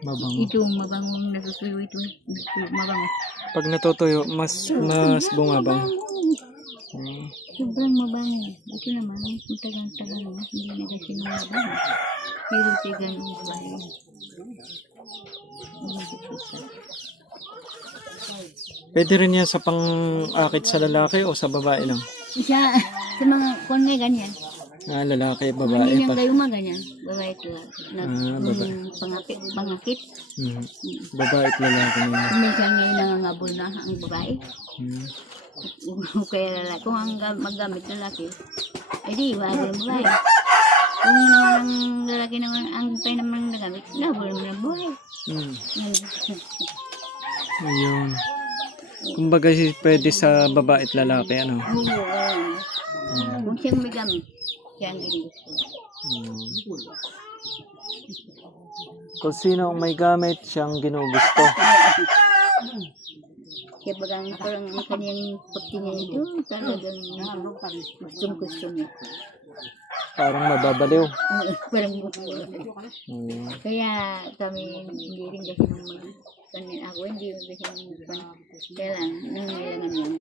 Mabango. Ito mabangong natutuyo ito. Mabango. Pag natutuyo, mas bungabang. Sobrang mabango. Ito naman, tagang-tagang na. Hindi na kasi mabango. Pero tigan ang bahay. Pwede rin yan sa pang-akit sa lalaki o sa babae lang? Isa, sa mga kung may ganyan. Lalaki, Hindi babae niyang pa. kayo mga ganyan. Babae ko lang. Babae. Pangakit. Babae at lalaki nila. Minsan ngayon nangangabol na ang babae. Mm. Kaya lalaki. Kung ang maggamit lalaki, ay di, wala ang babae. Kung naman ang lalaki naman, ang tayo naman nagamit, nabol naman ang babae. Ayun. Kumbaga pwede sa babae at lalaki, ano? Oo, ganun. Kung siyang may gamit, siya ang ginugusto. Kung sino ang may gamit, siyang ginugusto. Kaya bagang parang ang kanyang pagtingin ito, talagang gusto niya. Parang mababaliw. Parang gusto. Kaya kami hindi rin kasi nang ako hindi rin kasi kaya lang, nangailangan yun.